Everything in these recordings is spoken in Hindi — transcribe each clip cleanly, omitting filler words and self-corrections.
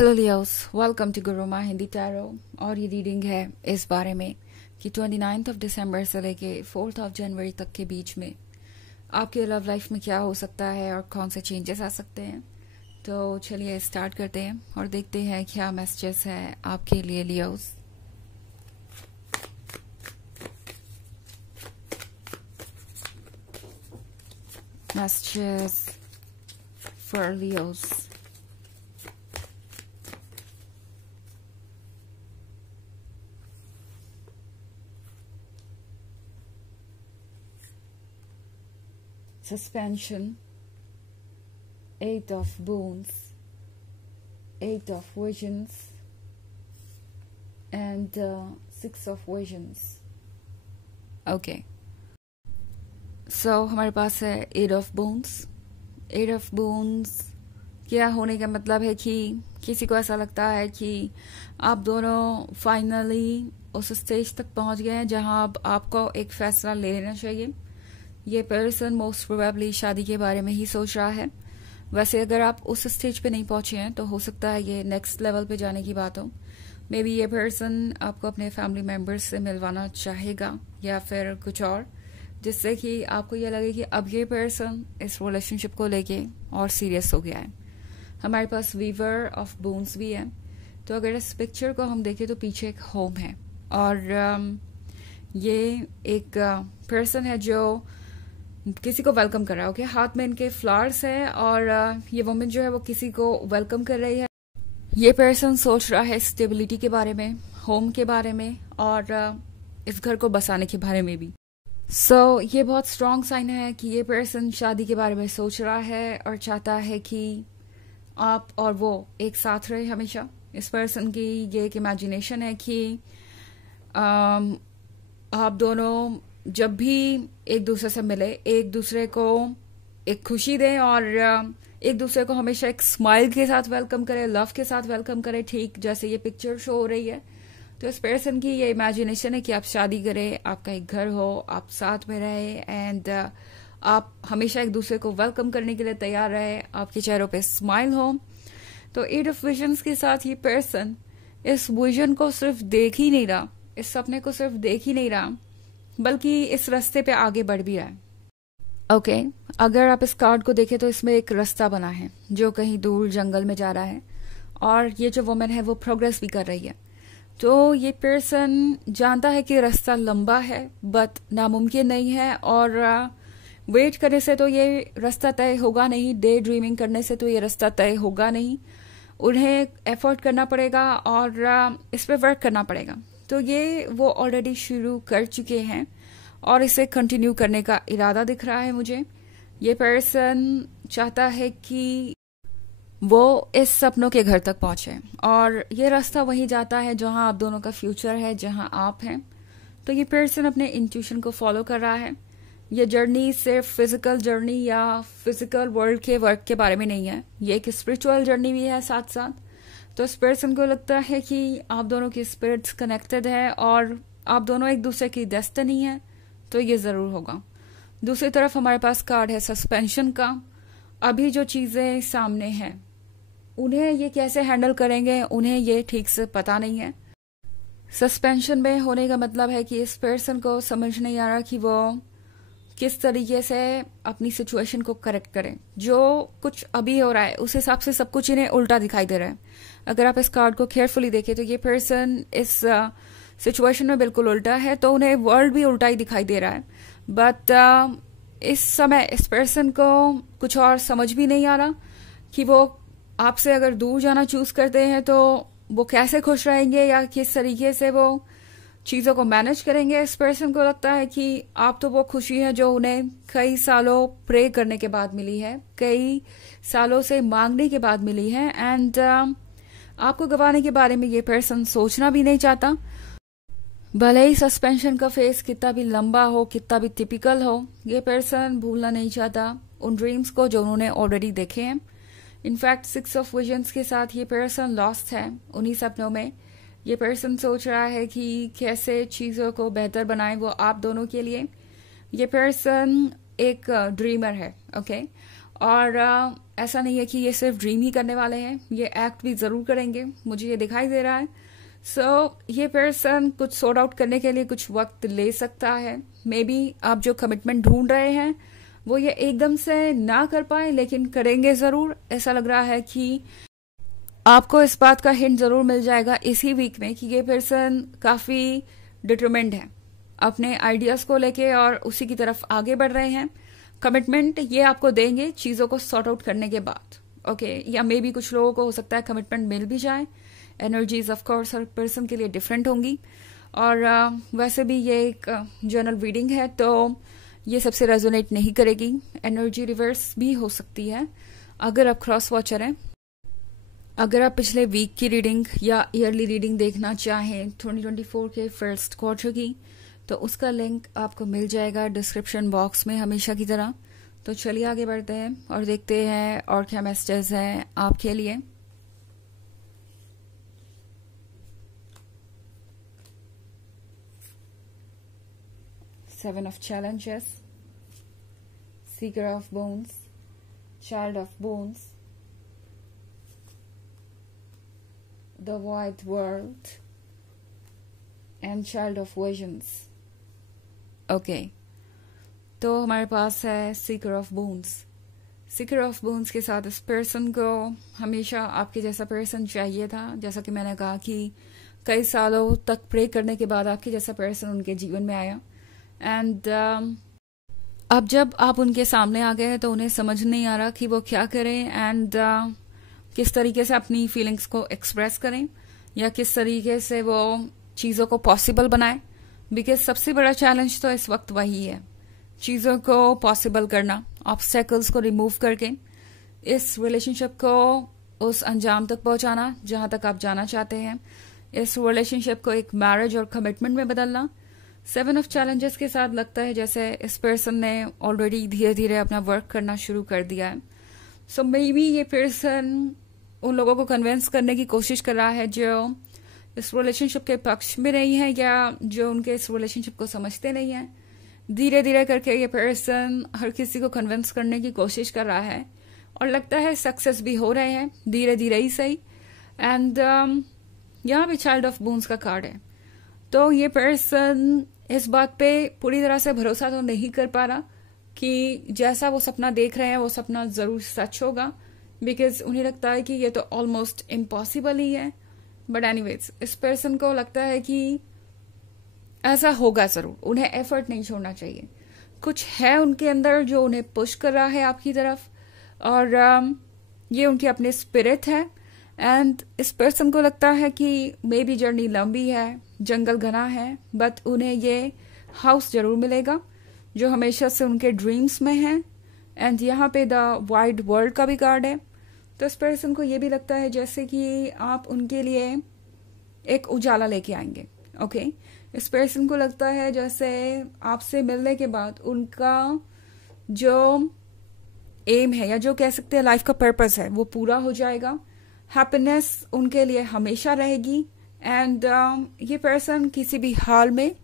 Hello Leos, welcome to Guruma Hindi tarot. और ये रीडिंग है इस बारे में कि 29 ऑफ दिसंबर से लेके 4 ऑफ जनवरी तक के बीच में आपके लव लाइफ में क्या हो सकता है और कौन से चेंजेस आ सकते हैं। तो चलिए स्टार्ट करते हैं और देखते हैं क्या मैसेजेस है आपके लिए Leos. Messages for Leos. Suspension, 8 of Wands, 8 of Visions, and 6 of Visions. Okay. So हमारे पास है 8 of Wands. 8 of Wands क्या होने का मतलब है कि किसी को ऐसा लगता है कि आप दोनों फाइनली उस स्टेज तक पहुंच गए हैं जहां अब आपको एक फैसला ले लेना चाहिए। ये पर्सन मोस्ट प्रोबेबली शादी के बारे में ही सोच रहा है। वैसे अगर आप उस स्टेज पे नहीं पहुंचे हैं तो हो सकता है ये नेक्स्ट लेवल पे जाने की बात हो। मे बी ये पर्सन आपको अपने फैमिली मेंबर्स से मिलवाना चाहेगा या फिर कुछ और, जिससे कि आपको ये लगे कि अब ये पर्सन इस रिलेशनशिप को लेके और सीरियस हो गया है। हमारे पास वीवर ऑफ बोन्स भी है। तो अगर इस पिक्चर को हम देखें तो पीछे एक होम है और ये एक पर्सन है जो किसी को वेलकम कर रहा है। ओके, हाथ में इनके फ्लावर्स है और ये वुमेन जो है वो किसी को वेलकम कर रही है। ये पर्सन सोच रहा है स्टेबिलिटी के बारे में, होम के बारे में और इस घर को बसाने के बारे में भी। सो ये बहुत स्ट्रांग साइन है कि ये पर्सन शादी के बारे में सोच रहा है और चाहता है कि आप और वो एक साथ रहे हमेशा। इस पर्सन की ये एक इमेजिनेशन है कि आप दोनों जब भी एक दूसरे से मिले एक दूसरे को एक खुशी दें और एक दूसरे को हमेशा एक स्माइल के साथ वेलकम करें, लव के साथ वेलकम करें, ठीक जैसे ये पिक्चर शो हो रही है। तो इस पर्सन की ये इमेजिनेशन है कि आप शादी करें, आपका एक घर हो, आप साथ में रहे एंड आप हमेशा एक दूसरे को वेलकम करने के लिए तैयार रहे, आपके चेहरों पे स्माइल हो। तो 8 ऑफ विजन्स के साथ ये पर्सन इस विजन को सिर्फ देख ही नहीं रहा, इस सपने को सिर्फ देख ही नहीं रहा, बल्कि इस रास्ते पे आगे बढ़ भी रहा है। ओके, अगर आप इस कार्ड को देखें तो इसमें एक रास्ता बना है जो कहीं दूर जंगल में जा रहा है और ये जो वुमेन है वो प्रोग्रेस भी कर रही है। तो ये पर्सन जानता है कि रास्ता लंबा है बट नामुमकिन नहीं है और वेट करने से तो ये रास्ता तय होगा नहीं, डे ड्रीमिंग करने से तो ये रास्ता तय होगा नहीं। उन्हें एफर्ट करना पड़ेगा और इस पर वर्क करना पड़ेगा। तो ये वो ऑलरेडी शुरू कर चुके हैं और इसे कंटिन्यू करने का इरादा दिख रहा है मुझे। ये पर्सन चाहता है कि वो इस सपनों के घर तक पहुंचे और ये रास्ता वहीं जाता है जहां आप दोनों का फ्यूचर है, जहां आप हैं। तो ये पर्सन अपने इंट्यूशन को फॉलो कर रहा है। ये जर्नी सिर्फ फिजिकल जर्नी या फिजिकल वर्ल्ड के वर्क के बारे में नहीं है, ये एक स्पिरिचुअल जर्नी भी है साथ साथ। तो इस पर्सन को लगता है कि आप दोनों की स्पिरिट्स कनेक्टेड है और आप दोनों एक दूसरे की डेस्टिनी है, तो ये जरूर होगा। दूसरी तरफ हमारे पास कार्ड है सस्पेंशन का। अभी जो चीजें सामने हैं उन्हें ये कैसे हैंडल करेंगे, उन्हें ये ठीक से पता नहीं है। सस्पेंशन में होने का मतलब है कि इस पर्सन को समझ नहीं आ रहा कि वो किस तरीके से अपनी सिचुएशन को करेक्ट करें। जो कुछ अभी हो रहा है उस हिसाब से सब कुछ इन्हें उल्टा दिखाई दे रहा है। अगर आप इस कार्ड को केयरफुली देखें तो ये पर्सन इस सिचुएशन में बिल्कुल उल्टा है, तो उन्हें वर्ल्ड भी उल्टा ही दिखाई दे रहा है। बट इस समय इस पर्सन को कुछ और समझ भी नहीं आ रहा कि वो आपसे अगर दूर जाना चूज करते हैं तो वो कैसे खुश रहेंगे या किस तरीके से वो चीजों को मैनेज करेंगे। इस पर्सन को लगता है कि आप तो वो खुशी है जो उन्हें कई सालों प्रे करने के बाद मिली है, कई सालों से मांगने के बाद मिली है एंड आपको गंवाने के बारे में ये पर्सन सोचना भी नहीं चाहता। भले ही सस्पेंशन का फेस कितना भी लंबा हो, कितना भी टिपिकल हो, ये पर्सन भूलना नहीं चाहता उन ड्रीम्स को जो उन्होंने ऑलरेडी देखे हैं। इनफैक्ट 6 ऑफ विजन्स के साथ ये पर्सन लॉस्ट है उन्हीं सपनों में। ये पर्सन सोच रहा है कि कैसे चीजों को बेहतर बनाए वो आप दोनों के लिए। ये पर्सन एक ड्रीमर है, ओके, और ऐसा नहीं है कि ये सिर्फ ड्रीम ही करने वाले हैं, ये एक्ट भी जरूर करेंगे, मुझे ये दिखाई दे रहा है। सो ये पर्सन कुछ सॉर्ट आउट करने के लिए कुछ वक्त ले सकता है। मे बी आप जो कमिटमेंट ढूंढ रहे हैं वो ये एकदम से ना कर पाए, लेकिन करेंगे जरूर। ऐसा लग रहा है कि आपको इस बात का हिंट जरूर मिल जाएगा इसी वीक में कि ये पर्सन काफी डिटरमिन्ड है अपने आइडियाज को लेके और उसी की तरफ आगे बढ़ रहे हैं। कमिटमेंट ये आपको देंगे चीजों को सॉर्ट आउट करने के बाद, ओके। या मे बी कुछ लोगों को हो सकता है कमिटमेंट मिल भी जाए। Energies of course her person के लिए डिफरेंट होंगी। और वैसे भी ये एक जनरल रीडिंग है, तो ये सबसे रेजोनेट नहीं करेगी। एनर्जी रिवर्स भी हो सकती है अगर आप क्रॉस वॉचर हैं। अगर आप पिछले वीक की रीडिंग या ईयरली रीडिंग देखना चाहें 2024 के फर्स्ट क्वार्टर की, तो उसका लिंक आपको मिल जाएगा डिस्क्रिप्शन बॉक्स में हमेशा की तरह। तो चलिए आगे बढ़ते हैं और देखते हैं और क्या मैसेजेस हैं आपके लिए। Seven of Challenges, Seeker of Bones, Child of Bones, The White World, and Child of Visions. Okay, तो हमारे पास है Sikar of bones. Sikar of bones के साथ इस पर्सन को हमेशा आपके जैसा पर्सन चाहिए था। जैसा कि मैंने कहा कि कई सालों तक प्रे करने के बाद आपके जैसा पर्सन उनके जीवन में आया। एंड अब जब आप उनके सामने आ गए तो उन्हें समझ नहीं आ रहा कि वो क्या करें एंड किस तरीके से अपनी फीलिंग्स को एक्सप्रेस करें या किस तरीके से वो चीज़ों को पॉसिबल बनाए। बिकॉज सबसे बड़ा चैलेंज तो इस वक्त वही है, चीज़ों को पॉसिबल करना, ऑब्स्टेकल्स को रिमूव करके इस रिलेशनशिप को उस अंजाम तक पहुंचाना जहां तक आप जाना चाहते हैं, इस रिलेशनशिप को एक मैरिज और कमिटमेंट में बदलना। 7 ऑफ चैलेंजेस के साथ लगता है जैसे इस पर्सन ने ऑलरेडी धीरे धीरे अपना वर्क करना शुरू कर दिया है। सो मे बी ये पर्सन उन लोगों को कन्विंस करने की कोशिश कर रहा है जो इस रिलेशनशिप के पक्ष में नहीं है या जो उनके इस रिलेशनशिप को समझते नहीं है। धीरे धीरे करके ये पर्सन हर किसी को कन्विंस करने की कोशिश कर रहा है और लगता है सक्सेस भी हो रहे हैं धीरे धीरे ही सही। एंड यहाँ भी चाइल्ड ऑफ बोन्स का कार्ड है, तो ये पर्सन इस बात पे पूरी तरह से भरोसा तो नहीं कर पा रहा कि जैसा वो सपना देख रहे हैं वो सपना जरूर सच होगा। बिकॉज उन्हें लगता है कि ये तो ऑलमोस्ट इम्पॉसिबल ही है। बट एनीवेज इस पर्सन को लगता है कि ऐसा होगा जरूर, उन्हें एफर्ट नहीं छोड़ना चाहिए। कुछ है उनके अंदर जो उन्हें पुश कर रहा है आपकी तरफ और ये उनकी अपनी स्पिरिट है। एंड इस पर्सन को लगता है कि मे बी जर्नी लंबी है, जंगल घना है, बट उन्हें ये हाउस जरूर मिलेगा जो हमेशा से उनके ड्रीम्स में है। एंड यहाँ पे द वाइड वर्ल्ड का भी कार्ड है, तो इस पर्सन को ये भी लगता है जैसे कि आप उनके लिए एक उजाला लेके आएंगे। ओके, इस पर्सन को लगता है जैसे आपसे मिलने के बाद उनका जो एम है या जो कह सकते हैं लाइफ का पर्पस है वो पूरा हो जाएगा। हैप्पीनेस उनके लिए हमेशा रहेगी। एंड ये पर्सन किसी भी हाल में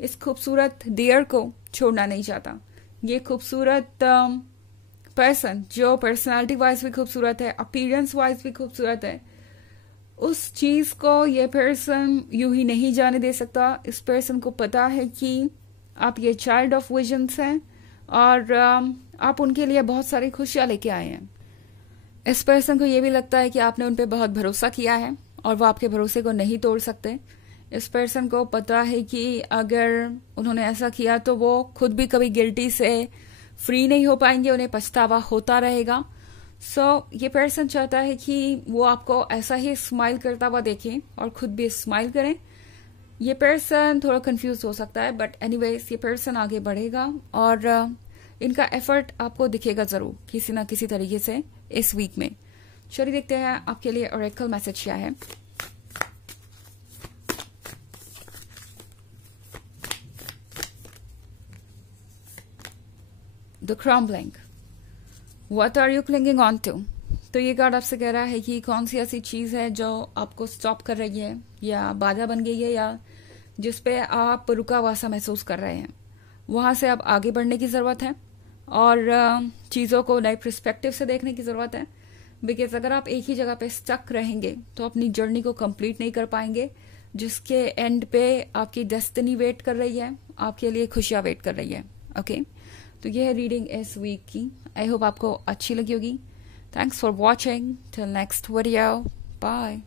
इस खूबसूरत डियर को छोड़ना नहीं चाहता। ये खूबसूरत पर्सन जो पर्सनालिटी वाइज भी खूबसूरत है, अपीयरेंस वाइज भी खूबसूरत है, उस चीज को ये पर्सन यूं ही नहीं जाने दे सकता। इस पर्सन को पता है कि आप ये चाइल्ड ऑफ विजन्स हैं और आप उनके लिए बहुत सारी खुशियां लेके आए हैं। इस पर्सन को ये भी लगता है कि आपने उन पर बहुत भरोसा किया है और वो आपके भरोसे को नहीं तोड़ सकते। इस पर्सन को पता है कि अगर उन्होंने ऐसा किया तो वो खुद भी कभी गिल्टी से फ्री नहीं हो पाएंगे, उन्हें पछतावा होता रहेगा। सो ये पर्सन चाहता है कि वो आपको ऐसा ही स्माइल करता हुआ देखें और खुद भी स्माइल करें। ये पर्सन थोड़ा कंफ्यूज हो सकता है बट एनीवेज ये पर्सन आगे बढ़ेगा और इनका एफर्ट आपको दिखेगा जरूर किसी ना किसी तरीके से इस वीक में। चलिए देखते हैं आपके लिए ओरेकल मैसेज क्या है। The crumbling, what are you clinging on to. तो ये कार्ड आपसे कह रहा है कि कौन सी ऐसी चीज है जो आपको स्टॉप कर रही है या बाधा बन गई है या जिसपे आप रुका हुआ सा महसूस कर रहे हैं, वहां से अब आगे बढ़ने की जरूरत है। और चीज़ों को नए पर्सपेक्टिव से देखने की ज़रूरत है। बिकॉज अगर आप एक ही जगह पे स्टक रहेंगे तो अपनी जर्नी को कंप्लीट नहीं कर पाएंगे, जिसके एंड पे आपकी डेस्टिनी वेट कर रही है, आपके लिए खुशियां वेट कर रही है। ओके, तो ये है रीडिंग इस वीक की। आई होप आपको अच्छी लगी होगी। Thanks for watching. Till next video, bye.